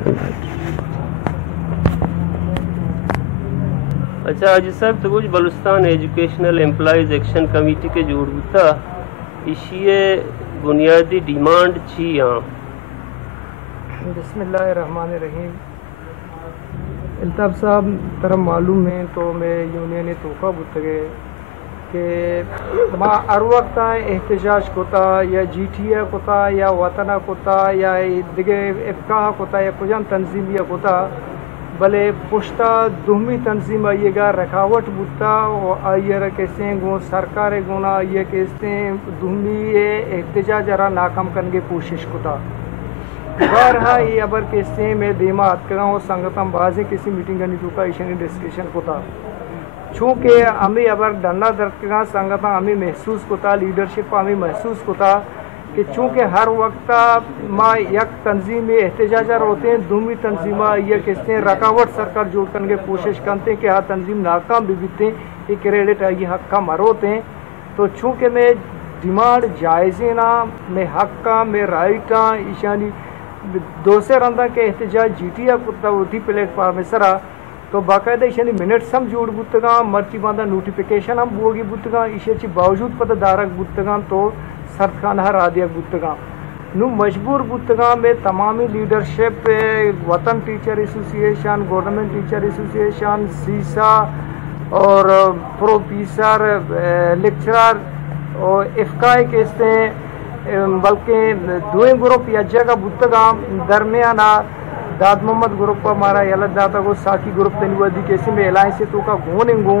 अच्छा हाजी साहब तो कुछ Balochistan educational employees action committee के जोड़ होता इशिए बुनियादी डिमांड छी यहाँ। बिस्मिल्लाहिर्रहमानिर्रहीम। अल्ताफ साहब तरह मालूम है तो मैं यूनियन तोहफा बुतगे कि माँ हर वक्त एहतजाज कोता या जीटीए कोता या वतना कोता या दिगे इफ्काह कोता या कुछ तंजीमिया कोता भले पुश्ता दुहमी तंजीम आइएगा रखावट बुता और आइए कैसे गो सरकार गुना ये कैसे दुहमी एहतजाज जरा नाकाम करने की कोशिश कोता बारहा ये अबर कैसे में धीमा हथकगा संगतम बाजी किसी मीटिंग करनी चुका इशनी डिस्कशन कोता चूँकि हमें अबर डंडा दरकगा संगत हमें महसूस कोता लीडरशिप हमें महसूस कोता कि चूँकि हर वक्त माँ यक तंजीम एहतजाजार होते हैं दूसरी तंजीम ये कहते हैं रकावट सरकार जोड़ करने की कोशिश करते हैं कि हाँ तंजीम नाकाम भी बीतते हैं ये क्रेडिट ये हक का मरोते हैं। तो चूँकि मैं डिमांड जायज़े ना मैं हक का मैं राइटा ईशानी दोसे रंदा के एहतजाज जीटिया कुत्ता उठी प्लेटफार्म सरा तो बाकायदा इशानी मिनट सम जोड़ बुतगा मर्ची बांधा नोटिफिकेशन हम बोगी बुतगा इशे बावजूद पता दारक बुतगा तो सर्द खान हर आदिया बुतगा नु मजबूर बुतगा में तमामी लीडरशिप वतन teacher association government teacher association सीसा और प्रोफेसर लेक्चरर और इफ्काई कहते हैं बल्कि दो ग्रुप या जगह बुतगा दरमियाना दाद मोहम्मद ग्रुप हमारा यलत दाता को साकी ग्रुप तनवदी कैसे में एलाइन से तो का गोनेंगो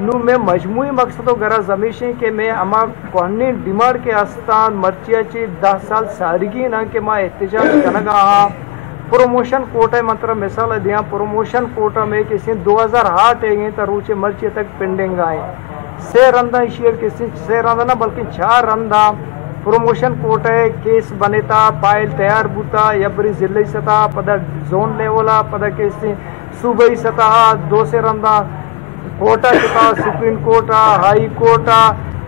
नु में मजमूई मकसद गरा जमीशे के मैं अमा कौनी डिमांड के आस्थान मर्चिया ची 10 साल सारगी ना के माँ एहतजाज कनगा प्रमोशन कोटा मंत्र मिसाल दिया प्रमोशन कोटा में किसी 2008 है तो रूचे मर्चिया तक पेंडिंग आए से रंदा इशियर किसी से रंदा ना बल्कि 4 रंदा प्रमोशन कोटा केस बनेता फाइल तैयार बूता या बड़ी जिले सतह पदा जोन लेवला पदा कैसे सूबाई सतह 2 से रंदा कोटा चुका सुप्रीम कोर्टा हाई कोर्टा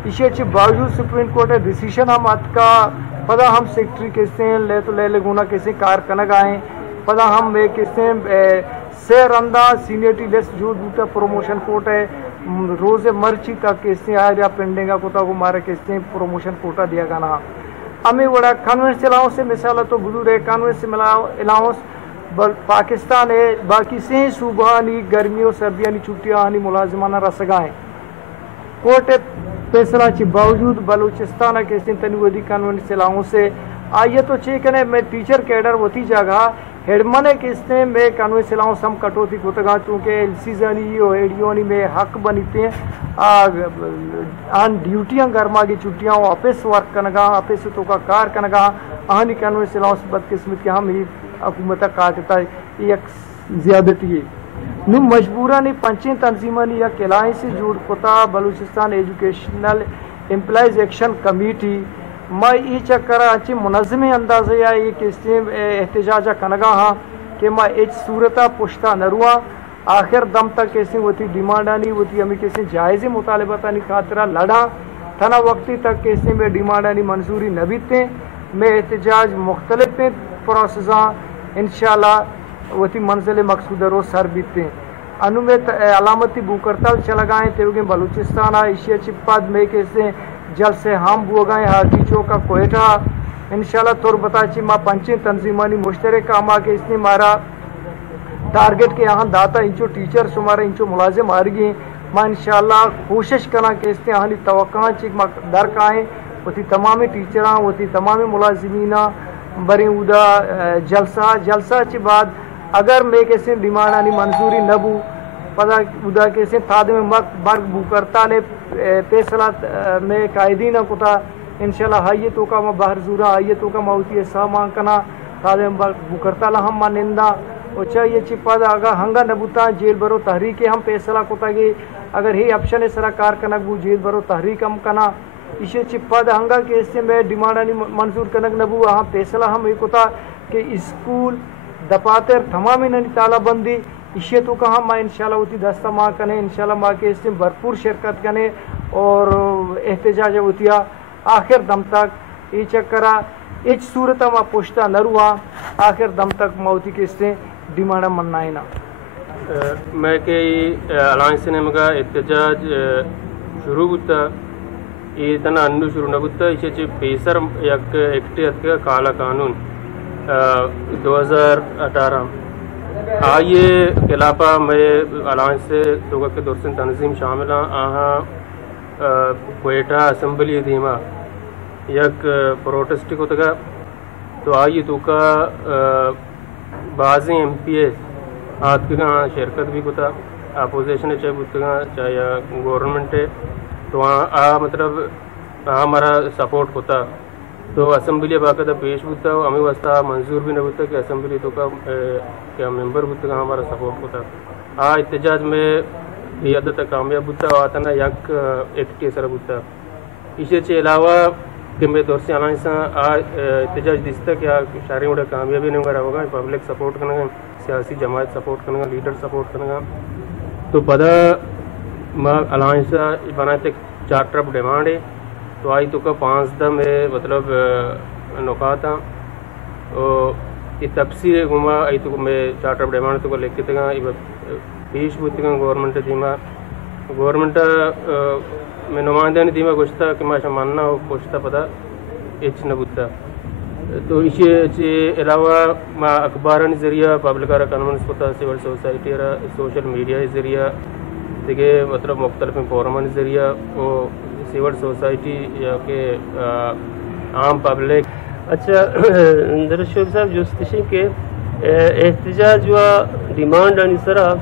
इसे बावजूद सुप्रीम कोर्ट डिसीजन हम अत का पदा हम सेक्रेटरी कैसे ले तो ले गुना कैसे कार कनक आए पदा हम कैसे से रंदा सीनियरिटी लेस जो दूटा प्रमोशन कोर्ट है रोज़ मर्ची तक कैसे आ या पेंडिंग कोता को मारे कैसे प्रमोशन कोटा दिया गाना हमें बड़ा कॉन्वेंस चलाओ से मिसाल तो बुजुर्ग है कॉन्वेंस से अलाउंस पाकिस्तान है बाकी से सूबा नी गर्मियों सर्दियाँ नी छुट्टियाँ नी मुलाजिमाना रसगाएँ कोर्ट फैसला के बावजूद बलूचिस्तान के तनवदी कॉन्वेंट चलाओं से आइए तो चेकने मैं टीचर कैडर होती जगह हेडमने किसने मैं कॉन्वेंट चलाऊँ सम कटौती कोतगा चूँकि सीजनी और एडियोनी में हक बनते हैं आन ड्यूटियाँ गर्मा की छुट्टियाँ ऑफिस वर्क कनगा ऑफिस तो का कार कनगा आनी कॉन्वेंट चलाऊँ से बदकिस्मत के हम ही हुकूमत काटता एक ज़्यादती है नु मजबूरा ने पंचे तंजीमानी या किलाए से जुड़ कोता Balochistan educational employees action committee मैं ये चक्कर अच्छी मुनज़्ज़म अंदाज़ या ये किस्म एहतजाजा कनगा हाँ कि मैं एक सूरता पुश्ता नरुआ आखिर दम तक कैसे होती डिमांडा नहीं होती हमें कैसे जायज़ मुतालबता नहीं खातरा लड़ा थना वक्ती तक कैसे में डिमांडा नहीं मंजूरी न बीते में एहतजाज मुख्तलिफ प्रोसेसा इंशाल्लाह वती मंजिल मकसूद रोज सर बीतते हैं अनु में अलामती बुकरताल चला गए तेवगे बलूचिस्तान एशिया चिप्पाद में कैसे जल से हम बो गए हाथी चौका कोयटा इंशाल्लाह तौर बताची माँ पंचे तंजीमानी मुश्तरक कामा के इसने मारा टारगेट के यहाँ दाता इंचो टीचर शुमारा इंचो मुलाजिम आ रही माँ इंशाल्लाह कोशिश करना कि इसने यहाँ तवक्का चिक दर का है वती तमामी टीचर वती तमामी मुलाजिमीना बरी उदा जलसा के बाद अगर मैं कैसे डिमांड आनी मंजूरी न बू पता उदा कैसे ताद में बर्ग बू करता ने फैसला में कायदी न कुता इंशाल्लाह हाइये तो का मैं बाहर जूरा हाइये तो का माउती सामान कना ताद में बर्ग बू करता ला हम मानिंदा और चाहिए चिपा आगा हंगा नबूता जेल बरो तहरीक हम फैसला कोता कि अगर हे ऑप्शन है सरा कार कनक बू जेल बरो तहरीक हम कना इसे चिप्पा हंगा के इससे में डिमांड आनी मंजूर कनक नबू हाँ फैसला हम एक होता कि स्कूल दफातर तमाम इन्होंने तालाबंदी इसे तो कहाँ माँ इंशाल्लाह होती दस्ता माँ कने इंशाल्लाह माँ के इससे भरपूर शिरकत कने और एहतजाज होतिया आखिर दम तक ये चक्करा ایچ صورتہ ما پوشتا نروا آخر دم تک موتی کے سے ڈیمانڈ منائنا. میں کہ الائنس نے مگا احتجاج شروع ہوتا یہ تنا انو شروع نہ ہوتا اسے پیسر یک ایکٹیت کا کالا قانون 2018 آئیے خلافہ میں الائنس سے توگا کے دور سے تنظیم شامل ہیں آہاں کوئٹہ اسمبلی دیما یک پروٹسٹ کو تگا تو آئیے تو کا بعضی ایم پی ایس آج کے کہاں شرکت بھی ہوتا اپوزیشن ہے چاہے بتگا چاہے گورنمنٹ ہے تو وہاں مطلب ہمارا سپورٹ ہوتا تو اسمبلی باقاعدہ پیش ہوتا ہمیں واسطہ منظور بھی نہ ہوتا کہ اسمبلی تو کا کیا ممبر ہوتا کہ ہمارا سپورٹ ہوتا احتجاج میں یہ حد تک کامیاب ہوتا آتا نا یک ایکٹی سر ہوتا اسی کے علاوہ کہ میں دور سے الائنس احتجاج دستا کہ شہری میں کامیابی نہیں کرا ہوگا پبلک سپورٹ کرنا گا سیاسی جماعت سپورٹ کرنا گا لیڈر سپورٹ کرنا گا تو پدا ماں الائنس بنائے تھے چارٹر آف ڈیمانڈ ہے تو آئی تو کا 5 دم مطلب نکات یہ تفسیر گما آئی تو میں چارٹر آف ڈیمانڈ تو کو لکھ کے گا پیش بوتے گا گورنمنٹ دیما گورنمنٹ میں نمائندہ نے دیما گوشتا کہ ماشا ماننا ہو پوچھتا پتا ایچ نہ بوتا تو اسی علاوہ ماں اخباران ذریعہ پبلکارہ کنونس پتا سول سوسائٹی سوشل میڈیا ذریعہ دیکھے مطلب مختلف فورمان ذریعہ وہ سول سوسائٹی یا کہ عام پبلک. اچھا درست شعیب صاحب جستشی کے احتجاج و ڈیمانڈ آنی سرا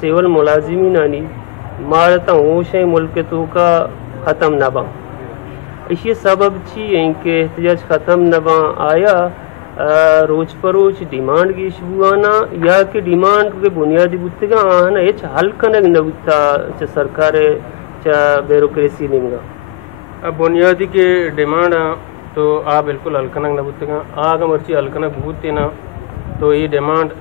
سیول ملازمین آنی مارتا ہوش ہے ملک تو کا ختم نہ با اسی سبب چی ہے کہ احتجاج ختم نہ با آیا روز پروز ڈیمانڈ کی شبوانا یا کہ ڈیمانڈ کے بنیادی بتگا آنا ایچ حل کنگ نہ بتا چا سرکار چا بیوروکریسی نہیں گا اب بنیادی کے ڈیمانڈ تو آ بالکل حل کنگ نہ بتگا آگا مرچی حل کنگ بوتے نا تو یہ ڈیمانڈ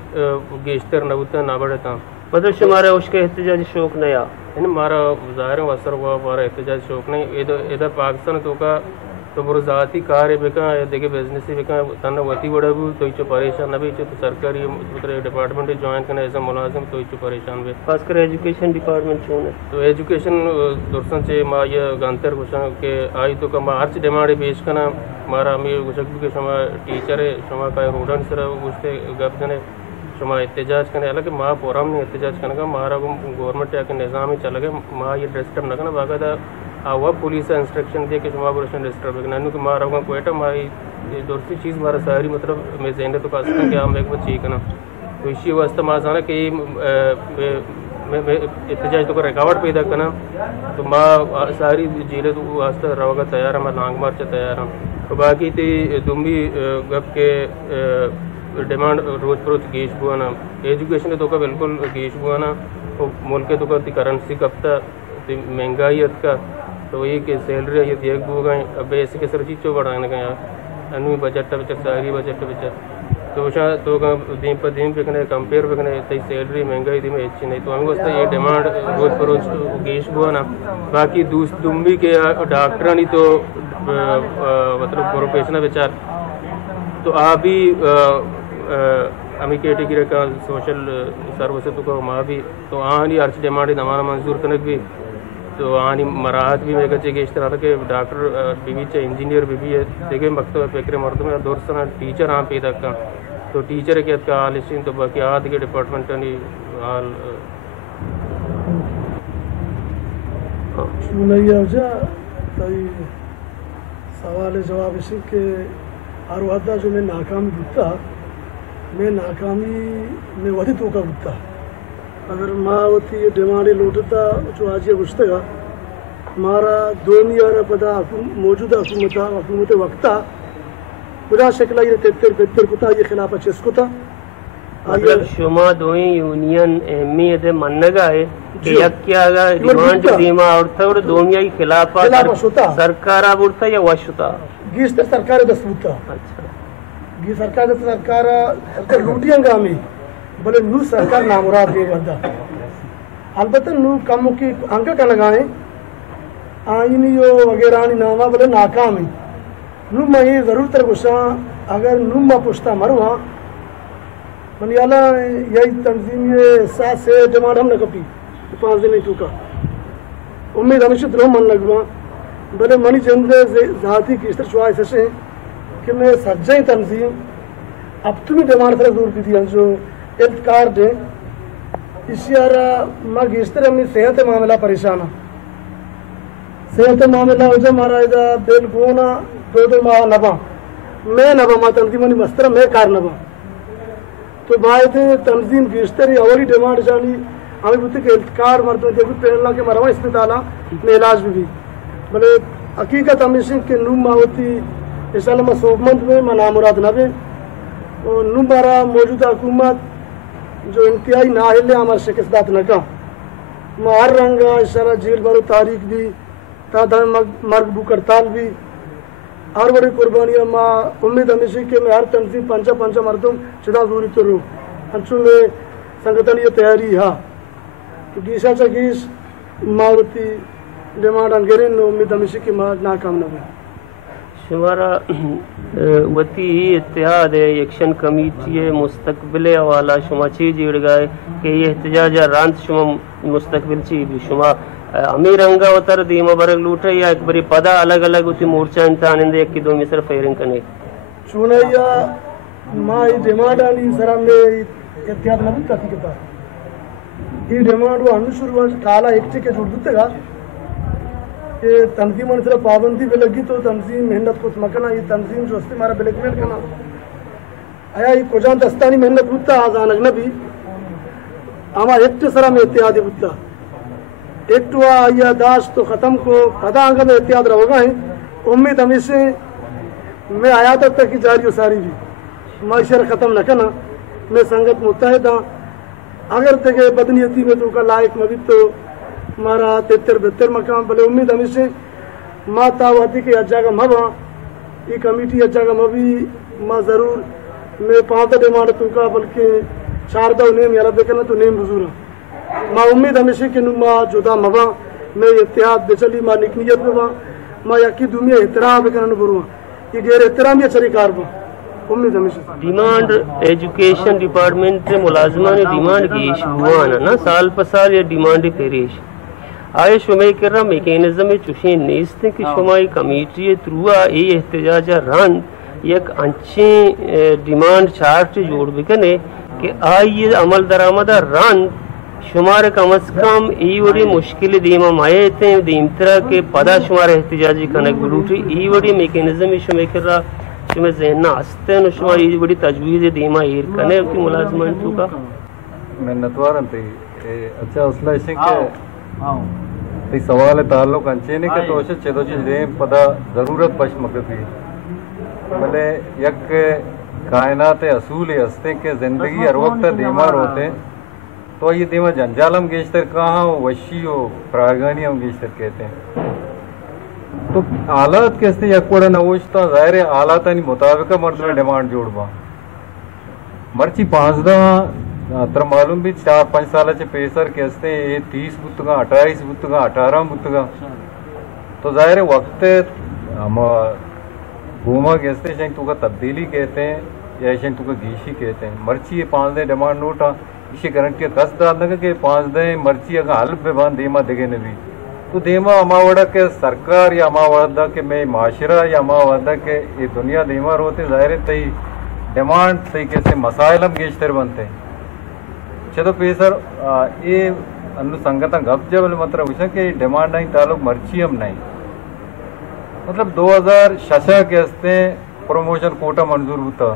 گیشتر نہ بتا نہ بڑھتا مطلب شمارا اس کا احتجاج شوق نیا ہے نا ہمارا ظاہر اثر ہوا ہمارا احتجاج شوق نہیں ادھر پاکستان تو کا تو برو ذاتی کار بکا دیکھے بزنس بکا تنہا وتی بڑا بھی تو یہ پریشان نہ بھی تو سرکاری مطلب ڈپارٹمنٹ جوائن کرنا ایسا ملازم تو یہ پریشان بھی خاص کر ایجوکیشن ڈپارٹمنٹ چون ہے تو ایجوکیشن درستان سے ماں یہ گانتر خوشاں کہ آئی تو کا ماں ہر ڈیمانڈ پیش کرنا ہمارا ہمیں گوشک بھی کہ شما ٹیچر ہے شما کا روڈن سر گوشتے گپ دنے شما احتجاج کرنے حالانکہ ماں پورام نہیں احتجاج کرنے کا مارا گورنمنٹ یا کہ نظام ہی چلا گیا ماں یہ ڈسٹرب نہ کرنا باقاعدہ وہ پولیس انسٹرکشن دے کہ شما گوشن ڈسٹرب کرنا کہ مارا ہوگا کوئٹہ ماری دوسری چیز ہمارا ساری مطلب میں ذہن تو کہا کہ ہم ایک بات چاہیے کرنا تو اسی واسطہ ماں سانا کہ میں احتجاج تو کا ریکارڈ پیدا کرنا تو ماں ساری جیلے تو واسطہ رہا تیار ہے ماں لانگ مارچ تیار ہوں تو باقی تھی تم بھی گپ کے ڈیمانڈ روز پروز گیش بوانا ایجوکیشن تو کا بالکل گیش بوانا ملک تو کا کرنسی کپتا مہنگائیت کا تو یہ کہ سیلری یہ دیکھ بو گئے اب ایسے کے سر چیز بڑھانے کا یہاں انوی بجٹ بچہ ساری بجٹ بچہ تو شاہ تو دین پر دین پہ کمپیئر پہ کرنے تی سیلری مہنگائی دی میں اچھی نہیں تو ہمیں واسطہ یہ ڈیمانڈ روز پروز گیش بوانا باقی تم بھی کہ ڈاکٹرانی تو مطلب پروفیشنل بیچار تو آپ بھی ہمیں کیٹیگری کا سوشل سروس تو کا ماں بھی تو آنی ارچ ڈیمانڈ ہمارا منظور کنک بھی تو آنی مراحت بھی میں کچھ کہ اس طرح تھا کہ ڈاکٹر بھی چاہے انجینئر بھی ہے دیکھیں مکتب فکر مرد میں دوست ٹیچر ہاں پیدا کا تو ٹیچر کے کا حال اس تو باقی آدھ کے ڈپارٹمنٹ نہیں حال سوال جواب اسی کہ ہر وحدہ جو میں ناکام بتا میں ناکامی میں وحدی تو کا بتا اگر ماں ہوتی ڈیمانڈی لوٹتا جو آج یہ گشتے گا ہمارا دنیا پتا موجودہ حکومت وقتا بلا شکل یہ تیتر کتا یہ خلاف چیز کتا مطلب شما دوئیں یونین اہمیت منگا ہے کہ یک کیا اگر ڈیمانڈ دیما اڑتا اور دنیا کی خلاف سرکارہ بڑتا یا وشتا گیس سرکار دست بتا اچھا گی سرکار لوٹی ہنگامی بلے نو سرکار نامراد دے بندہ البتہ نو کموں کی انکا کا لگائیں آئینی وغیرہ نامہ بلے ناکام ہیں नुमा ये ज़रूर तर गुस्सा अगर नुमा पुश्ता मरुआ मनियाला यही तंजीम ये 7 से डिमांड हम न कपी 5 दिन नहीं टूका उम्मीद हमेशा द्रोह मन लगवा भले मनी चंद जाती की इस चॉइस से कि मैं सज्जई तंजीम अब तुम्हें डिमांड तरह दूर की थी जो एक कार्ड है इसी यारा माँ गिस्तर अपनी सेहत मामला परेशान है सेहत मामला हो जा मारा इधर बेल बोना दो माह नबा मैं नबा माँ तंजीम मस्तर मैं कार नबा तो भाई थे तंजीम गिस्तर अवली डिमांड जानी हमें बुद्धि के कार्ड मरते देखो प्रेरणा के मरवा अस्पताल में इलाज भी भले हकीकत हमेशा के नूम मावती इस साल में सोबमंद में मना मुराद नबे और नूम बारा मौजूदा हुकूमत जो इंतहाई नाहिले हमारे शिकस्त न का हर रंगा इस सारा जेल बारो तारीख भी तादा मर्ग बुक हड़ताल भी हर बड़ी कुर्बानियाँ माँ उम्मीद हमेशा के मैं हर तंजीम पंचा मर्दम चिदा दूरी तो रू अंशु में संगठन ये तैयारी है तो गीसा गीस मावती डिमांड अंगेरे उम्मीद हमेशा की माँ नाकाम न हुई शुमारा वती इत्तेहाद एक्शन कमेटी मुस्तकबिल हवाला शुमा चीज जुड़ गए कि ये एहतजाज रांत शुमा मुस्तकबिल चीज शुमा अमीर अंगा उतर दीमा बरग लूटे या एक बरी पदा अलग अलग उसी मोर्चा इंसान इंदे एक की दो मिसर फेरिंग कने चुनैया माँ ये डिमांड आनी सरा में इत्तेहाद न बुता थी किता ये डिमांड वो अनुशुरुआ काला एक के जुड़ दुतेगा कि तंजीम ने सिर्फ पाबंदी पे लगी तो तंजीम मेहनत को मकना ये तंजीम जो अस्ती हमारा ब्लैकमेल करना आया ये कोजान दस्तानी मेहनत बुता आजान अजनबी आमा एक सरा में इत्तेहाद बुता एक तो या दाश तो ख़त्म को पता अंग में इत्तेहाद रहोगा है उम्मीद हमेशा मैं आया तक की जारी सारी भी माशर ख़त्म न करना मैं संगत मुत्तहिद हाँ अगर तक बदनीयती में तो का लायक मभी तो हमारा 73-72 मकाम भले उम्मीद हमेशा माँ तावती के अज्जा का मब ये कमेटी अज्जा का मभी माँ ज़रूर मैं 5 डिमांड तू का बल्कि 4 नेम यार देखना तो नेम बुजुर माँ उम्मीद हमेशा के नुमा जुदा मबा मैं इत्तेहाद बेचली माँ निकनियत में माँ यकी दुनिया एहतराम करना बुरुआ ये गैर एहतराम या चरिकार बा उम्मीद हमेशा डिमांड एजुकेशन डिपार्टमेंट मुलाजमा ने डिमांड की हुआ ना साल पर साल ये डिमांड पेरिश आए शुमाई कर रहा मेकेनिज्म चुशी नेस्त कि शुमाई कमेटी थ्रुआ ये एहतजाज रन एक अच्छी डिमांड चार्ट जोड़ बिकने कि आई अमल दरामद रन शुमार कम अज कम ई वड़ी मुश्किल दीमा माए थे दीमतरा के पदा शुमार एहतजाजी कनक बलूटी ई वड़ी मेकेनिज्म शुमाई कर रहा शुमे जहना हस्ते न शुमा ई वड़ी तजवीज़ दीमा ईर कने की मुलाजमान चुका मैं नतवारन थे अच्छा उसला इसे के सवाल ताल्लुक अंचेने के तो उसे चेदो चीज दे पदा जरूरत पश मकती भले यक कायनात असूल हस्ते के जिंदगी हर वक्त दीमार होते तो ये दीमा जंजालम गेश्तर कहाँ हो वशी हो प्रागानी हम गेश्तर कहते हैं तो आलात कैसे यकड़ा नवोचता जाहिर आलात मुताबिक मर्द में डिमांड जोड़बा मर्ची 5 तर मालूम भी 4-5 साल पेसर कैसे ये 30 बुतगा 28 बुतगा 18 बुतगा तो जाहिर वक्त हम घूमा कैसे शायद तुका तब्दीली कहते हैं या शायद तुका गीशी कहते हैं मर्ची ये 5 दिन डिमांड नोट आ इसी गारंटी कस डाल के 5 दिन मर्ची अगर हल्फ बेबान देमा देगे ने भी तो देमा अमावड़ा के सरकार या अमावड़ा के मैं माशरा या अमावड़ा के ये दुनिया देमा रोते जाहिर तई डिमांड सही कैसे मसाइल हम गेश्तर बनते हैं चलो पेसर ये अनु संगत गप जब मतलब उसे कि डिमांड नहीं ताल्लुक मर्ची हम नहीं मतलब 2006 के हस्ते प्रमोशन कोटा मंजूर होता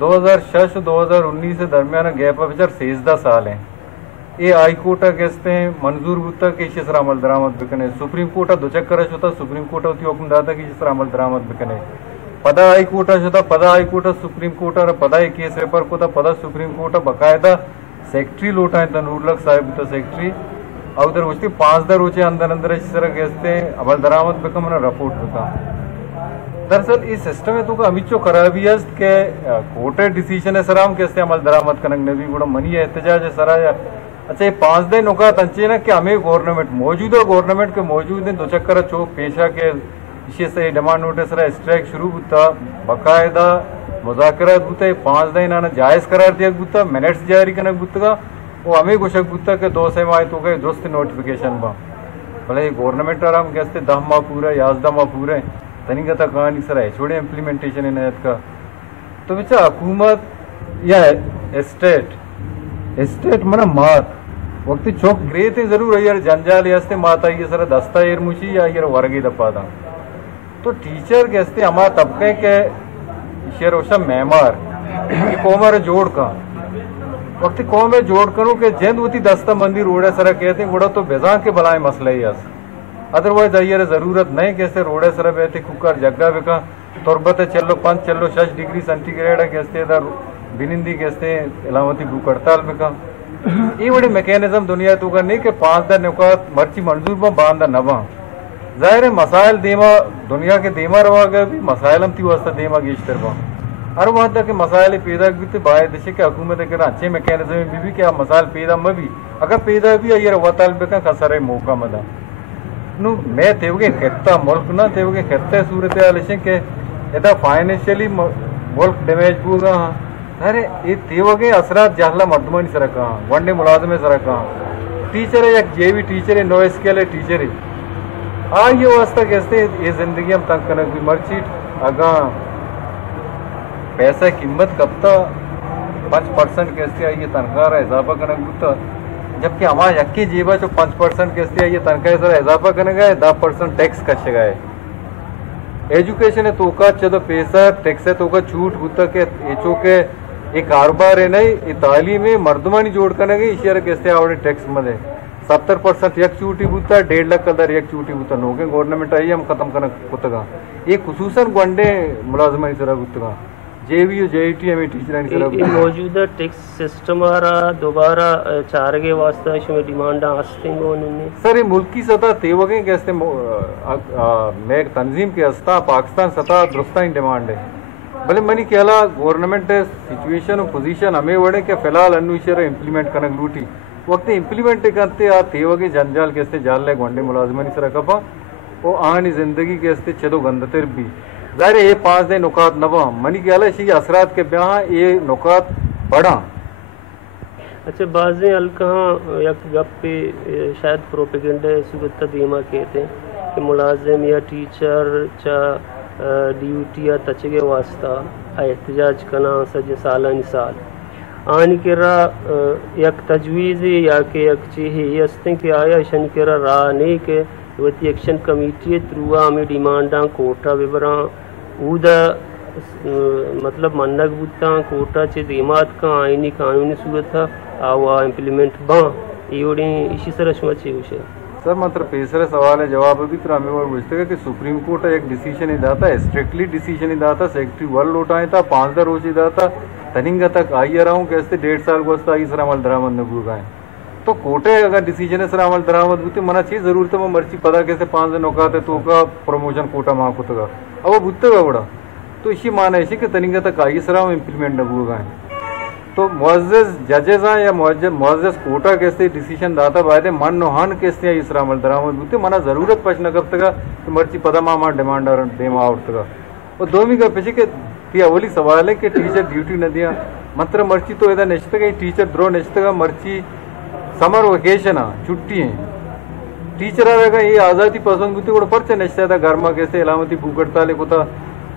2006-2019 से दरमियान गैप विचार 16 साल हैं ये हाई कोर्टा के हस्ते मंजूर होता कि इसी तरह अमल दरामद बिकने सुप्रीम कोर्टा दो चक्कर होता सुप्रीम कोर्ट होती हुक्म दाता कि इस तरह अमल दरामद बिकने पदा हाई कोर्टा होता पदा हाई कोर्टा सुप्रीम कोर्ट और पदा ही केस पेपर को पदा सुप्रीम कोर्ट बाकायदा सेक्रेटरी लोटा है नूरलक साहिब तो सेक्रेटरी और उधर उसके 5 दर रोचे अंदर इस तरह कहते अमल दरामद बिकम ना रिपोर्ट बिका दरअसल इस सिस्टम में तो अमिचो खराबी है के कोर्ट डिसीजन है सराम कैसे अमल दरामद कनक नबी गुड़ा मनी है एहतजाज है सरा अच्छा ये 5 दिन होगा तंचे ना कि हमें गवर्नमेंट मौजूदा गवर्नमेंट के मौजूद हैं 2 चक्कर चौक पेशा के इसे से डिमांड नोटिस रा स्ट्राइक शुरू बुता बाकायदा मुज़ाकरात बुता 5 दिन आना जायज़ करार दिया बुता मिनट्स जारी करना बुता वो हमें गोशक बुता के 2 से माह तो गए दोस्त नोटिफिकेशन बा भले गवर्नमेंट आराम कहते 10 माह पूरा 11 माह पूरे तनिक तक कहानी सर छोड़े इम्प्लीमेंटेशन इनायत का तो बेचा हुकूमत या एस्टेट मना मात वक्त चौक ग्रेते जरूर अयर जंजाल यास्ते माता ये सर दस्ता एर मुशी या यर वर्गी दपादा तो टीचर कहते हमारा तबके के शेर ओशा मेमार कि कोमर जोड़ का वक्त कौम जोड़ करूँ के जेंद होती दस्ता मंदी रोड़े सर कहते गुड़ा तो बेजा के बलाए मसला ही यस अदरवाइज अयर जरूरत नहीं कैसे रोड़े सर बेहते कुकर जगह बेका तुरबत चलो 5 चलो 6 डिग्री सेंटीग्रेड कहते इधर बिनिंदी कहते इलामती भूख हड़ताल बेका ये बड़ी मैकेनिज्म दुनिया तो नहीं कि 5 दिन नुकात मर्ची मंजूर बा बांधा न बा जाहिर है मसाइल देमा दुनिया के देमा रवा गया भी मसाइल हम थी वास्ता देमा गेश्तर बा हर वहाँ तक मसाइल पैदा भी तो बाहर देश के हुकूमत के अच्छे मैकेनिज्म भी क्या मसाइल पैदा में भी अगर पैदा भी अयर वताल बेका खसरे मौका मदा नु मैं तेवगे कहता मुल्क ना तेवगे कहते सूरत हाल के इधर फाइनेंशियली मुल्क डैमेज पूरा अरे ये तेवगे असरात जाहला मर्दमानी सर कहाँ वनडे मुलाजमे सर कहाँ टीचर है या जेवी टीचर है नो स्केल है टीचर है ये वास्ता कैसे ये जिंदगी हम तंग करना कोई मर्चीट अगा पैसा कीमत कब तक 5% कैसे आई ये तनख्वाह रहा इजाफा करना गुता जबकि हमारे यक्की जीवा जो 5% कैसे आई ये तनख्वाह सर इजाफा करने गए 10% टैक्स कचे गए एजुकेशन है तो का चलो पैसा टैक्स है तो का छूट गुता के एचो के ये कारोबार है नहीं ये तालीम में मर्दमानी जोड़ करने गई इशारे कैसे आवड़े टैक्स में 70% एक चूटी बुता 1.5 लाख कदर एक चूटी बुता नौके गवर्नमेंट आई हम खत्म करना कुतगा ये खुसूसन गंडे मुलाजमानी सरा गुतगा जेवीयू जेईटी हमें टीचर ये मौजूदा टैक्स सिस्टम आ रहा दोबारा चारगे वास्ता इसमें डिमांड आस्तेंगे उन्होंने सर ये मुल्की सतह तेवगे कैसे मैं एक तंजीम के हस्ता पाकिस्तान सतह दुरुस्ता डिमांड है भले मनी कहला गवर्नमेंट सिचुएशन और पोजीशन हमें वड़े के फिलहाल अनुशर इम्प्लीमेंट करने रूटी वक्त इम्प्लीमेंट करते आ तेवगे जंजाल कैसे जाल ले गोंडे मुलाजमानी सर कपा वो आनी जिंदगी कैसे छदो गंदतर भी जाहिर है ये 5 दिन नुकात नवा मनी कहला इसी असरात के ब्याह ये नुकात बढ़ा अच्छा बाज़ें अलकहाँ यक गप पे शायद प्रोपेगेंडा सूरत दीमा कहते हैं कि मुलाजिम या टीचर चा ड्यूटी या तचगे वास्ता एहतजाज कना सज सालानी साल आन केरा यक तजवीज़ या के यक चीज़ यस्तें कि आया शन केरा राने के वती एक्शन कमेटी थ्रुआ हमें डिमांडा कोटा विवरा उदा मतलब मनक बुता कोटा चे दिमाग का आईनी कानूनी सूरत था आवा इम्प्लीमेंट बा योड़ी इसी तरह शुमाचे उसे सर मात्र पेसरे सवाल है जवाब भी तो हमें वो पूछते हैं कि सुप्रीम कोर्ट एक डिसीजन ही दाता है स्ट्रिक्टली डिसीजन ही दाता सेक्रेटरी वर्ल्ड उठाए था 5 रोज ही दाता तनिंगा तक आई रहा हूँ कैसे 1.5 साल को आई सर अमल दरामद न भूगाए तो कोटे अगर डिसीजन है सर अमल दरामद बुते मना चाहिए जरूरत है वो मर्ची पता कैसे 5 दिन औकात है तो का प्रमोशन कोटा माँ को तगा अब वो बुते का बड़ा तो इसी माना इसी के तनिंगा तक आई सर इम्प्लीमेंट न भूगाए तो मुअज़्ज़ज़ जजेस हैं या मुअज़्ज़ज़ कोटा कैसे डिसीजन दाता बायदे मन नोहान कैसे इस रामल दरामद बुते मना जरूरत पछ न करते का कि मर्ची पदा मामा डिमांड और देमा उठते का और दोमी का पीछे के अवली सवाल है कि टीचर ड्यूटी न दिया मात्र मर्ची तो इधर निश्चित का टीचर द्रो निश्चित का मर्ची समर वेकेशन छुट्टी है टीचर आएगा ये आज़ादी पसंद बुते वो पर्चे निश्चित था घर में कैसे इलामती भूख हड़ताल होता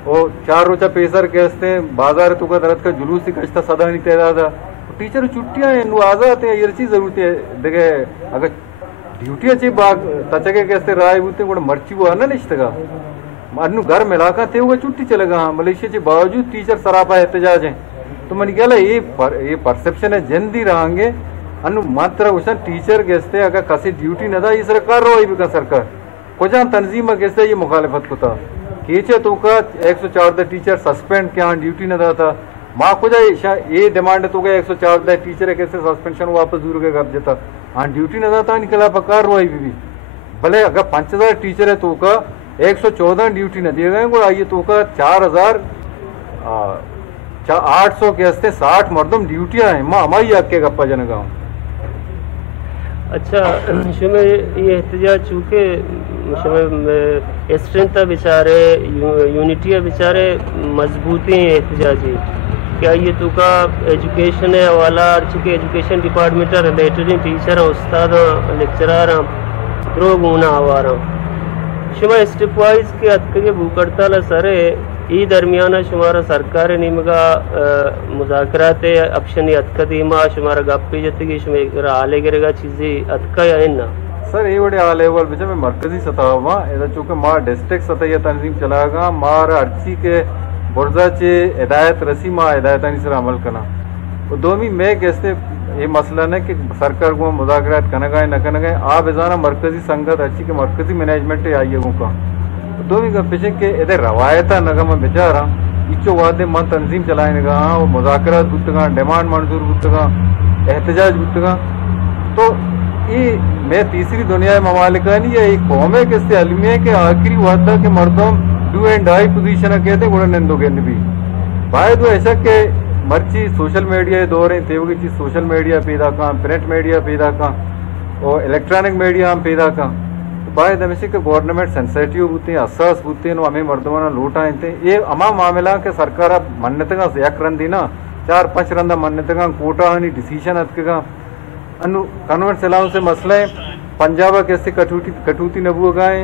वो 4 रोजा पेसर कहते बाजार तो का दरद का जुलूस ही कचता सदा नहीं तैयार था टीचर छुट्टियां हैं नु आजाद है ये चीज जरूरत है देखे अगर ड्यूटी अच्छी बाग तचके कहते राय बुते वो मर्ची वो ना निश्चित का अनु घर मिलाकर थे वो छुट्टी चलेगा हाँ मलेशिया के बावजूद टीचर सरापा एहतजाज है तो मैंने कहला ये परसेप्शन है जल्दी रहेंगे अनु मात्र उसन टीचर कहते अगर कसी ड्यूटी न था ये सरकार रोई भी का सरकार को जहाँ तंजीम कैसे ये मुखालिफत को था कीचे तो का 104 टीचर सस्पेंड के यहाँ ड्यूटी न था माँ को जाए ये डिमांड तो का 104 टीचर कैसे सस्पेंशन वापस दूर के कर देता हाँ ड्यूटी न था निकला पकार रोई भी भले अगर 5000 टीचर है तो का 114 ड्यूटी न दिए गए आइए तो का 4800 के हस्ते 60 मर्दम ड्यूटियाँ हैं माँ हमारी आके गप्पा जन गाँव अच्छा शुमे ये एहतजाज चूँकि शुमे स्ट्रेंथ बेचारे यूनिटी बेचारे मजबूती हैं एहतजाजी क्या ये तो का एजुकेशन है वाला चूँकि एजुकेशन डिपार्टमेंट रिलेटेड टीचर उस्ताद लेक्चरर द्रोग होना आवारा शुमा स्टेप वाइज के अतके भूकड़ताल सरे ई दरमियाना शुमारा सरकार निमगा मुजाकरात अप्शन अतकदीमा शुमारा गप्पी जतगी शुमे आले गिरेगा चीज़ें अतका या ना सर ये बड़े आले वाल बिचा में मरकजी सतह मा इधर चूँकि मार डिस्ट्रिक्ट सतह ये तंजीम चलागा मार अर्ची के बुर्जा चे हिदायत रसी माँ हिदायत नहीं सर अमल करना तो दोमी मैं कैसे ये मसला न कि सरकार को मुजाकरात करना गए न करना गए आप इजाना मरकजी संगत अर्ची के मरकजी मैनेजमेंट आइए का दोमी का पीछे के इधर रवायता नगम बेचारा इच्चो वादे मन तंजीम चलाएगा वो मुजाकरात बुतगा डिमांड मंजूर बुतगा एहतजाज बुतगा तो ये मैं तीसरी दुनिया ममालिका नहीं है एक कौम है किससे अलमी है कि आखिरी वादा के मर्दों डू एंड डाई पोजीशन कहते गुण नंदो के भी भाई तो ऐसा के मर्ची सोशल मीडिया दौर है तेव की चीज सोशल मीडिया पैदा का प्रिंट मीडिया पैदा का और इलेक्ट्रॉनिक मीडिया हम पैदा का बाय दमिशी के गवर्नमेंट सेंसिटिव होती हैं असास होती हैं हमें मर्दवाना लूटा हैं ये अमा मामला के सरकार मन्नतगा एक रंदी ना 4-5 रंदा मन्नतगा कोटा हनी डिसीजन अतकेगा अनु कन्वर्ट सलाम से मसले पंजाब कैसे कटौती नबू गाए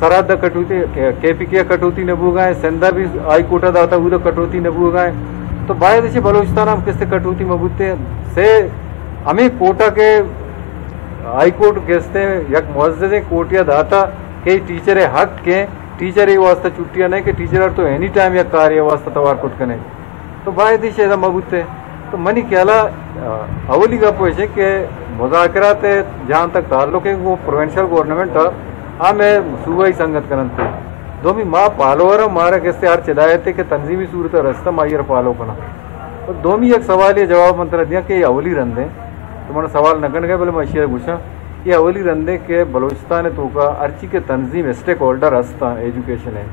सराद कटौती केपीके कटौती नबू गाए सेंधा भी आई कोटा दाता वो कटौती नबू गाए तो बाय देशी बलोचिस्तान हम किससे कटौती मबूते से हमें कोटा के हाई कोर्ट कहते हैं यक मुअज़्ज़ज़ कोटिया दाता के टीचर हक के टीचर ये वास्ता छुट्टियाँ नहीं कि टीचर तो एनी टाइम या कार्य वास्ता तवार कुट कने तो बाय दिश ऐसा मबूते तो मनी कहला अवली का पैसे के मुज़ाकरात जहाँ तक ताल्लुक है वो प्रोविंशियल गवर्नमेंट था हाँ मैं सूबाई संगत करन थे दोमी माँ पालोवर मारा कैसे हर हिदायत के तंजीमी सूरत रास्ता मायर पालो करना तो दोमी एक सवाल ये जवाब मंत्र दिया कि अवली रंदे तुम्हारा सवाल न करने बोले मशिया पूछा ये अवली रंदे के बलोचिस्तान तो का अर्ची के तंजीम स्टेक होल्डर हस्ता एजुकेशन है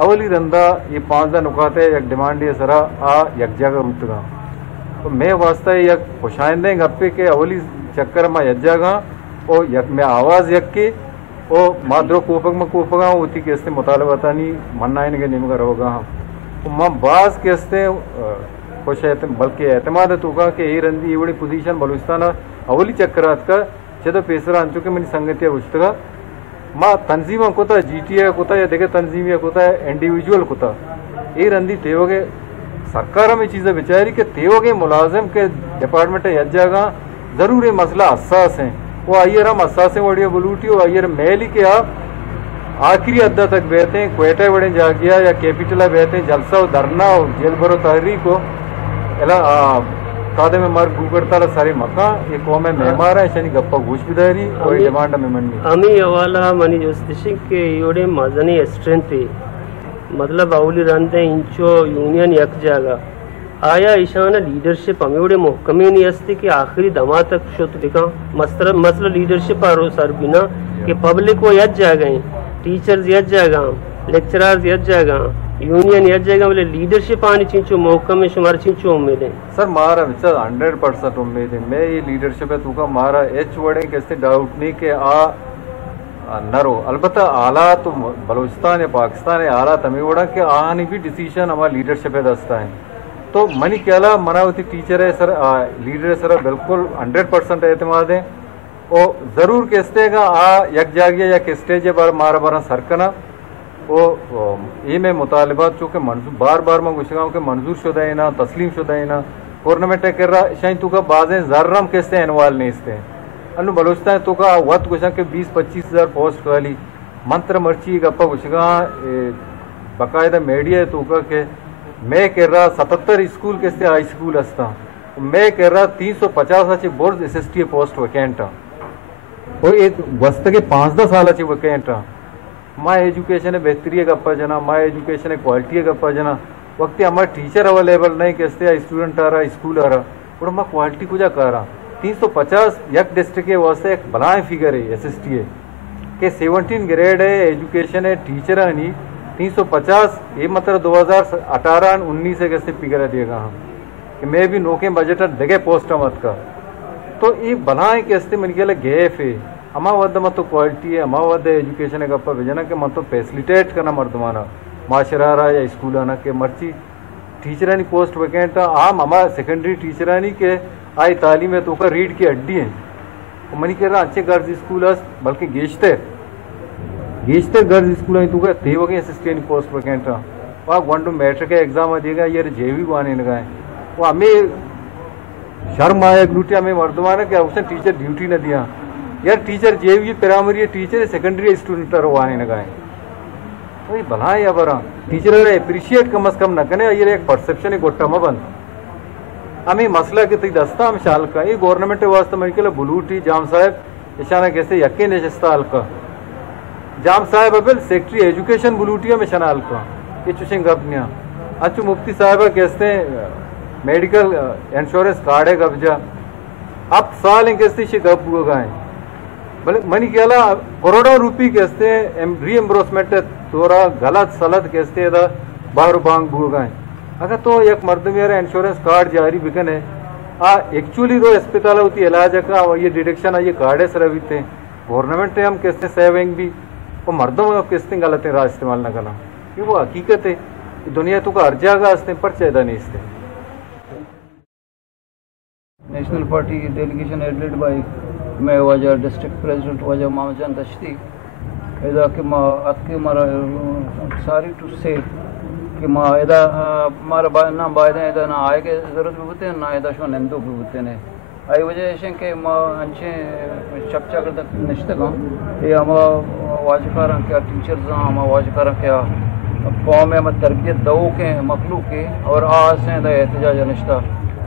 अवली रंदा ये 5 नुकाते एक डिमांड ये सरा आ यक जगह रुतगा तो मैं वास्ता यक खुशाइंदे गप्पे के अवली चक्कर में यक जगह और यक में आवाज़ यक की ओ माद्रो कोपक में कोपगा होती कैसे मुतालबाता नहीं मन्ना इनके निमगा रोगा हम माँ बाज कैसे खुश बल्कि एतमाद तूका कि ये रंदी ये बड़ी पोजीशन बलूचिस्तान अवली चक्रात का चेदो पेसरा अंचुके मनी संगतिया उछतगा माँ तंजीम कोता जीटीए कोता या देखे तंजीम कोता इंडिविजुअल कोता ये रंदी तेवगे सरकार में चीज़ें बेचारी के तेवगे मुलाजिम के डिपार्टमेंट यज्जागा जरूर ये मसला हसास है वो आइयर हम हसास वड़िया बलूटी वो आइयर मेली के आप आखिरी अद्दा तक बहते हैं क्वेटा बड़े जा गया या कैपिटला बहते हैं जलसा धरना जेल भरो तहरीक हो एला कादे में मार गुगड़ता सारे मका ये कौम में मारा है शनि गप्पा घुस बिदारी और डिमांड में मननी अमी अवाला मनी जोस्तिशिंग के योडे मजनी स्ट्रेंथ मतलब अवली रंदे इंचो यूनियन यक जागा आया ईशाना लीडरशिप हमें बड़े मुहकमी नहीं हस्ती कि आखिरी दमा तक शुद्ध दिखा मसला लीडरशिप आरो सर बिना कि पब्लिक को यज जागा टीचर्स यज जागा लेक्चरर्स यज जागा यूनियन यज जागा बोले लीडरशिप आनी चिंचो मौका में शुमार चिंचो उम्मीद है सर मारा विचार 100% उम्मीद है मैं ये लीडरशिप है तुका मारा एच वर्डे कैसे डाउट नहीं कि आ नरो अलबत्ता आला तो बलूचिस्तान या पाकिस्तान है आला तमें वड़ा कि आनी भी डिसीजन हमारा लीडरशिप है दस्ता है तो मनी कहला मनावती टीचर है सर लीडर है सर बिल्कुल 100% एतमाद है और ज़रूर कहते का यक जागिया या कि स्टेज बार मारा बारा सरकना वो ये में मुतालबात चूँकि मंजूर बार बार मैं गुस्सा के मंजूर शुदा है ना तस्लीम शुदा है ना गवर्नमेंट कर रहा शायद तो का बाजें ज़र्रम कैसे इन्वॉल्व नहीं इसते अनु बलूचिस्तान तो का वक्त गुस्सा के 20-25 हज़ार पोस्ट वाली मंत्र मर्ची गप्पा गुस्सा बाकायदा मीडिया है तो का के मैं कह रहा 77 स्कूल कैसे हाई स्कूल हस्ता मैं कह रहा 350 अच्छे बोर्ड SST पोस्ट वैकेंट और एक वस्त के 5-10 साल अच्छे वैकेंट माँ एजुकेशन बेहतरी गप्पा जना माँ एजुकेशन क्वालिटी गप्पा जना वक्त हमारा टीचर अवेलेबल नहीं कैसे स्टूडेंट आ रहा स्कूल आ रहा और माँ क्वालिटी कुछ कर रहा 350 यक डिस्ट्रिक्ट के वास्ते एक बड़ा फिगर है SST के 17 ग्रेड है एजुकेशन है टीचर है नहीं 350 ये मतलब 2018-19 से कैसे फिगर दिएगा हम कि मैं भी नौके बजट देखे पोस्ट मत का तो ये बनाए कैसे मन के गैफ है अमा वद मत क्वालिटी है अमा वद एजुकेशन गप्प विजन के मत फैसिलिटेट करना मर्दमाना माशरारा या स्कूल आना के मर्ची टीचरानी पोस्ट वैकेंट आम अमा सेकेंडरी टीचरानी के आई तालीम है तो का रीड की अड्डी है मनी कह रहा अच्छे गर्ल्स स्कूल बल्कि गेजते गर्ल्स स्कूल तो ते वगे असिस्टेंट पोस्ट वैकेंट वहाँ वन मैट्रिक का एग्जाम देगा ये जेवी बने लगाए वो हमें शर्म आया ड्यूटी हमें मर्दमान है कि उसने टीचर ड्यूटी न दिया यार टीचर जेवी प्राइमरी टीचर सेकेंडरी स्टूडेंट आने लगाए वही भला या बरा टीचर एप्रिशिएट कम अज कम न करें ये एक परसेप्शन है गोट्टा बंद हमें मसला के दस्ता हम शाल का ये गवर्नमेंट वास्ते मन के बुलूटी जाम साहब ईशाना कैसे यकीन नशस्ता हल्का जाम साहब अबिल सेक्रेटरी एजुकेशन बुलूटिया में शना हल्का ये चुशिंग गपनिया अच्छु मुफ्ती साहबा कैसे मेडिकल इंश्योरेंस कार्ड है कब्जा अब साल कैसे शे गप हुआ है भले मनी कहला करोड़ों रुपये कैसे रीएम्बर्समेंट तोरा गलत सलत कैसे बाहर बांग हुआ है अगर तो एक मर्द मेरा इंश्योरेंस कार्ड जारी बिकन है एक्चुअली रो अस्पताल होती इलाज का ये डिडक्शन ये कार्ड है सर थे गवर्नमेंट हम कैसे सेविंग भी वो मर्दों में कैसे गलत है राज इस्तेमाल न करना ये वो हकीकत है दुनिया तो का अर्जा का हंसते पर चाहता नहीं इससे national party delegation headed by मैं वजह डिस्ट्रिक्ट प्रेसिडेंट वजह मामजान दश्ती इदा कि आपके मारा सारी टू से कि माँ इदा मारा ना बायदे इदा ना आए के ज़रूरत भी होते हैं ना इदा शो नंदो भी होते हैं आई वजह ऐसे कि माँ अंचे चपचा कर तक निश्चित का ये हम वाजकार क्या टीचर्स हम वाजकार क्या कौम में हम तरबियत दो के मखलूक के और आज से इदा एहतजाज निश्ता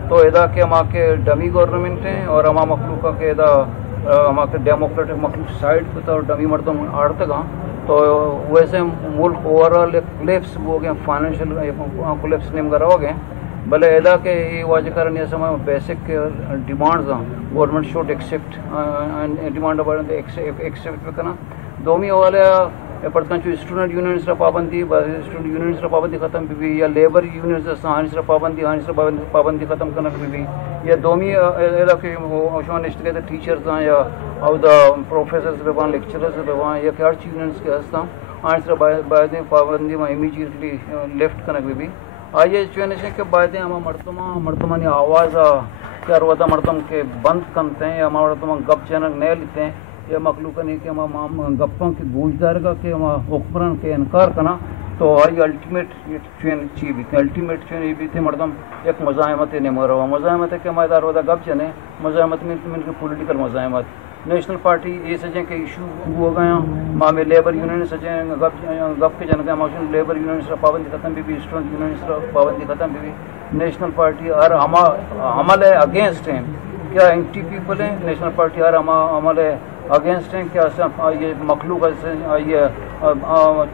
तो इदा के हम के डमी गवर्नमेंट हैं और हम मखलूक के इदा हम के डेमोक्रेटिक मखलूक साइड पे तो डमी मर्दम आड़ते का तो वैसे मुल्क ओवरऑल क्लेप्स हो गए फाइनेंशियल क्लेप्स निम करा हो गए भले इदा के वाज कारण ये समय basic demands government should accept demand accept करना दोमी वाले पड़ता स्टूडेंट यूनियंस पाबंदी स्टूडेंट यूनियंस पाबंदी खत्म भी या लेबर यूनियंस पाबंदी खत्म करना भी या दोमी के टीचर्स या और द प्रोफेसर्स पे लेक्चरर्स पे या हर यूनियंस के हस्ता पाबंदी में इमीजिएटली लेफ्ट करना भी आइए चुने के बाद हम मर्तमानी आवाज़ क्या रोता मर्तम के बंद करते हैं या मर्तम गप चैनल नए लेते हैं या मखलूक नहीं कि हम गप्पों की गूंजदार का कि हम हुक्मरान के इनकार करना तो आई अल्टीमेट चीज अल्टीमेट चीज भी थे मर्दम एक मज़ाहमत नहीं मरा मज़ाहमत है कि हमारे रोदा गप चने मज़ाहमत में पोलिटिकल मज़ाहमत नेशनल पार्टी ये सजें के इशू हो गया माँ में लेबर यूनियन सजें गप के जन का लेबर यूनियन पाबंदी खत्म भी स्टूडेंट यूनियन पाबंदी खत्म भी नेशनल पार्टी हर हमारे अगेंस्ट हैं क्या एंटी पीपल हैं नेशनल पार्टी हर हमारे अगेंस्ट हैं क्या ये मखलूक ये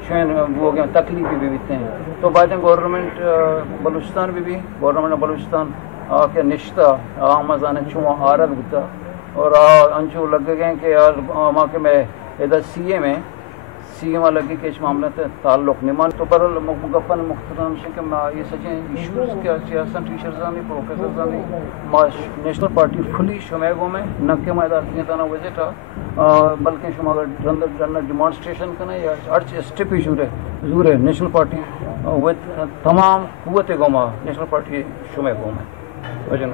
चैन हो गया तकलीफ भी बीते हैं तो बातें गवर्नमेंट बलूचिस्तान भी गवर्नमेंट बलूचिस्तान के निश्ता मजाने छुआ आरग बिता और अंशु लग गए कि यार माँ के मैं इधर सीएम लगे के इस मामले से ताल्लुक निमान तो पर मुगफन मुख्तरम से कि ये सजें इश्यूज क्या सियासत टीचर्स आने प्रोफेसर्स आने नेशनल पार्टी फुली शुमेगो में न के मैदान तना विजिट बल्कि शुमार डिमॉन्स्ट्रेशन करना या अर्च स्टेप जूर है नेशनल पार्टी विद तमाम कुव्वत गोमा नेशनल पार्टी शुमेगो में वजन